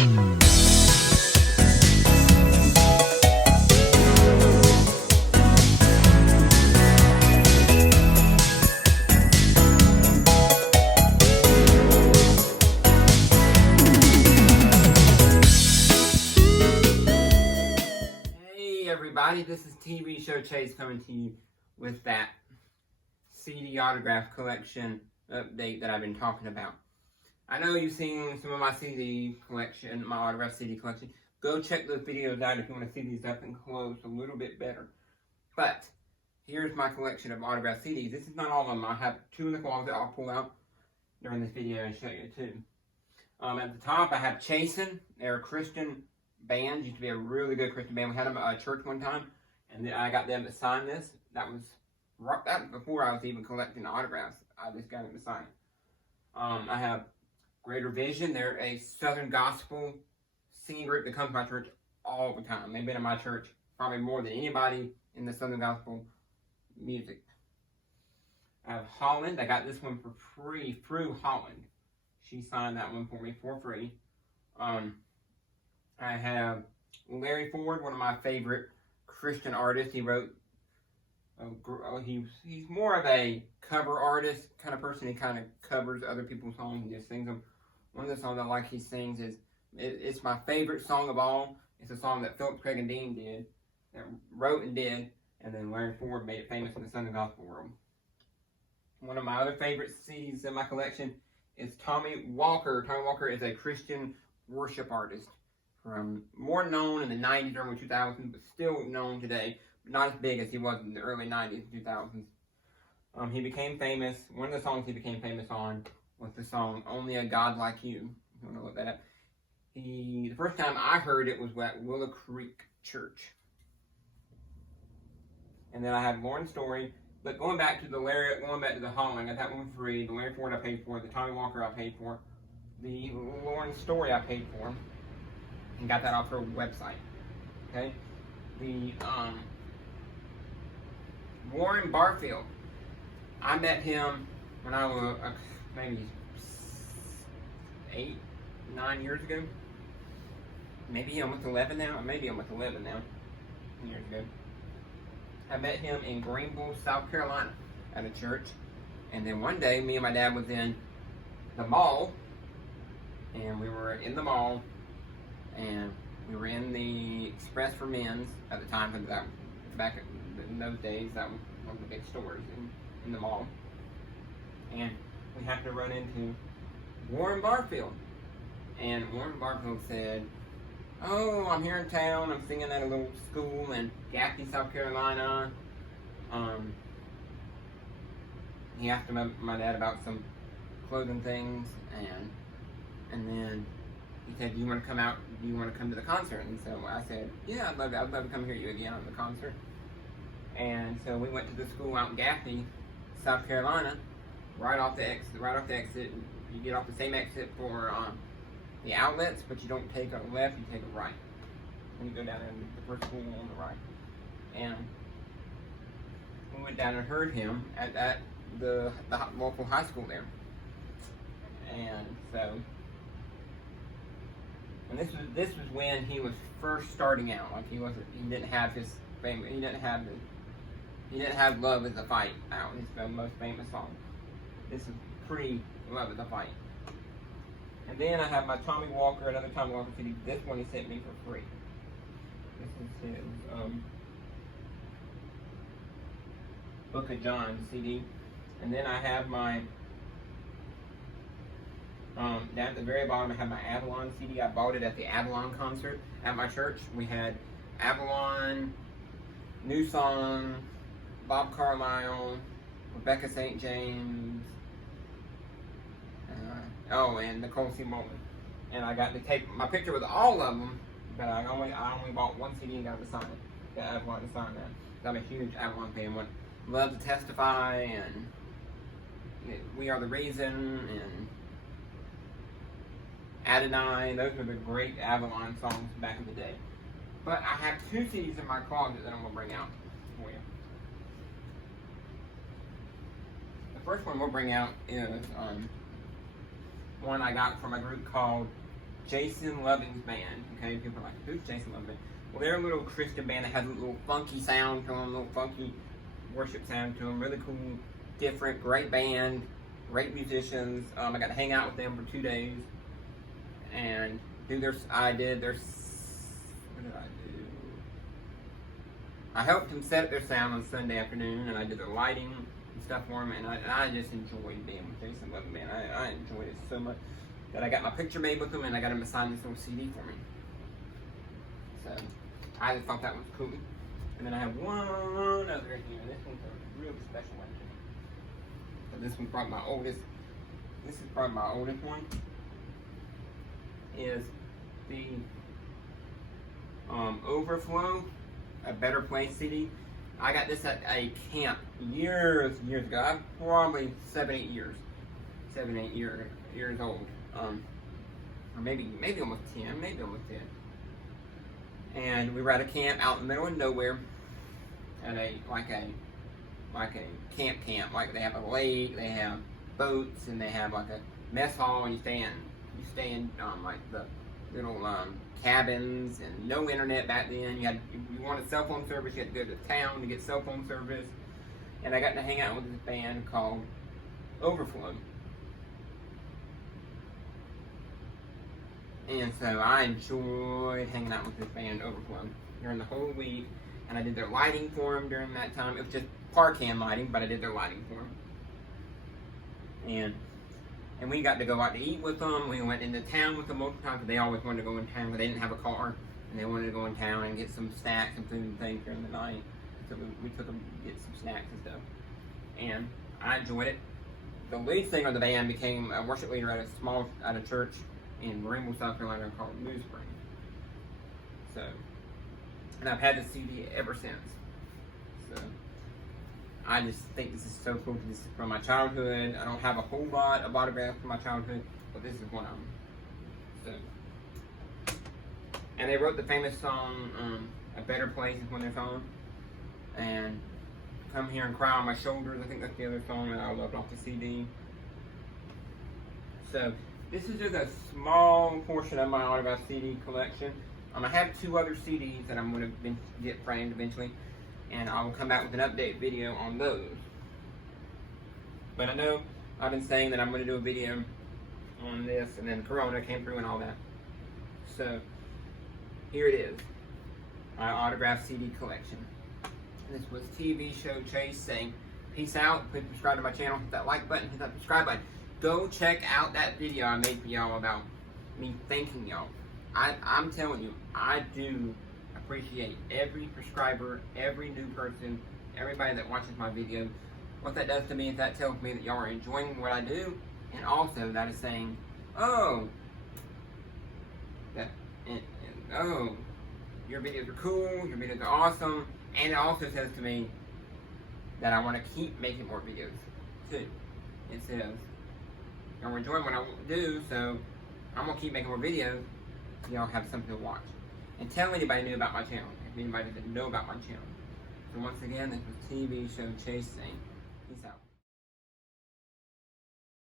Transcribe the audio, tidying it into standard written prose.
Everybody, this is TV Show Chase coming to you with that CD autograph collection update that I've been talking about. I know you've seen some of my CD collection, my autograph CD collection. Go check those videos out if you want to see these up and close a little bit better. But here's my collection of autograph CDs. This is not all of them. I have two in the closet I'll pull out during this video and show you too. At the top I have Chasen. They're a Christian band. Used to be a really good Christian band. We had them at a church one time, and then I got them to sign this. That was before I was even collecting autographs. I just got them to sign. I have Greater Vision. They're a Southern gospel singing group that comes to my church all the time. They've been in my church probably more than anybody in the Southern gospel music. I have Holland. I got this one for free through Holland. She signed that one for me for free. I have Larry Ford, one of my favorite Christian artists. He wrote, he's more of a cover artist kind of person. He kind of covers other people's songs and just sings them. One of the songs I like he sings is, it's my favorite song of all. It's a song that Philip Craig and Dean did, that wrote and did, and then Larry Ford made it famous in the Southern gospel world. One of my other favorite CDs in my collection is Tommy Walker. Tommy Walker is a Christian worship artist. More known in the 90s, early 2000s, but still known today. Not as big as he was in the early 90s and 2000s. He became famous. One of the songs he became famous on was the song Only a God Like You. If you want to look that up. The first time I heard it was at Willow Creek Church. And then I have Lauren Story. But going back to the Holland, I got that one for free. The Larry Ford I paid for. The Tommy Walker I paid for. The Lauren Story I paid for. And got that off her website. Okay? The Warren Barfield. I met him when I was maybe 8, 9 years ago. Maybe almost 11 now. Maybe almost 11 now. Years ago. I met him in Greenville, South Carolina at a church. And then one day, me and my dad was in the mall. And we were in the mall. And we were in the Express for Men's at the time, because that back in those days, that was one of the big stores in the mall. And we happened to run into Warren Barfield. And Warren Barfield said, "Oh, I'm here in town. I'm singing at a little school in Gaffney, South Carolina." He asked my dad about some clothing things, and then he said, "Do you want to come out? Do you want to come to the concert?" And so I said, "Yeah, I'd love to come hear you again on the concert." And so we went to the school out in Gaffney, South Carolina, right off the exit. You get off the same exit for the outlets, but you don't take a left, you take a right. And you go down there to the first school on the right. And we went down and heard him at the local high school there. And so, and this was when he was first starting out. Like he didn't have his fame. He didn't have "Love Is a Fight" out. His most famous song. This is pre-"Love Is a Fight." And then I have my Tommy Walker, another Tommy Walker CD. This one he sent me for free. This is his Book of John CD. And then I have my down at the very bottom, I have my Avalon CD. I bought it at the Avalon concert at my church. We had Avalon, New Song, Bob Carlisle, Rebecca St. James, and Nicole C. Mullen. And I got to take my picture with all of them, but I only bought one CD and got to sign it. Got Avalon to sign that. I'm a huge Avalon fan. Love to Testify and We Are the Reason and Adonai. Those were the great Avalon songs back in the day. But I have two CDs in my closet that I'm going to bring out for you. The first one we'll bring out is one I got from a group called Jason Loving's band. Okay, people are like, who's Jason Loving? Well, they're a little Christian band that has a little funky sound to them, a little funky worship sound to them. Really cool, different, great band, great musicians. I got to hang out with them for 2 days and do their. What did I do? I helped them set up their sound on Sunday afternoon, and I did their lighting and stuff for them. And I just enjoyed being with Jason Loving band. I enjoyed it so much that I got my picture made with them, and I got them to sign this little CD for me. So I just thought that was cool. And then I have one other here. This one's a really special one to me. So this one's probably my oldest. This is probably my oldest one. Is the Overflow, A Better Place CD. I got this at a camp years ago. I'm probably 7, 8 years old. Or maybe almost 10, And we were at a camp out in the middle of nowhere, at a camp. Like they have a lake, they have boats, and they have like a mess hall. And you stay in like the little cabins, and no internet back then. If you wanted cell phone service, you had to go to town to get cell phone service. And I got to hang out with this band called Overflow. And so I enjoyed hanging out with this band Overflow during the whole week. And I did their lighting for them during that time. It was just park hand lighting, but I did their lighting for them. And we got to go out to eat with them. We went into town with them multiple times. They always wanted to go in town, but they didn't have a car. And they wanted to go in town and get some snacks and food and things during the night. So we took them to get some snacks and stuff. And I enjoyed it. The lead singer of the band became a worship leader at a church in Marineville, South Carolina called New Spring. So, and I've had the CD ever since. So, I just think this is so cool. This is from my childhood. I don't have a whole lot of autographs from my childhood, but this is one of them. So, and they wrote the famous song, A Better Place is one of their songs. And Come Here and Cry on My Shoulders, I think that's the other song that I loved off the CD. So, this is just a small portion of my autograph CD collection. I have 2 other CDs that I'm going to get framed eventually, and I will come back with an update video on those. But I know I've been saying that I'm going to do a video on this, and then Corona came through and all that. So, here it is, my autograph CD collection. This was TV Show Chase saying, peace out, please subscribe to my channel, hit that like button, hit that subscribe button. Go check out that video I made for y'all about me thanking y'all. I'm telling you, I do appreciate every subscriber, every new person, everybody that watches my video. What that does to me is that tells me that y'all are enjoying what I do, and also that is saying, oh, your videos are cool, your videos are awesome, and it also says to me that I want to keep making more videos too. It says, y'all are enjoying what I do, so I'm going to keep making more videos so y'all have something to watch. And tell anybody new about my channel, if anybody doesn't know about my channel. So once again, this was TV Show Chase saying,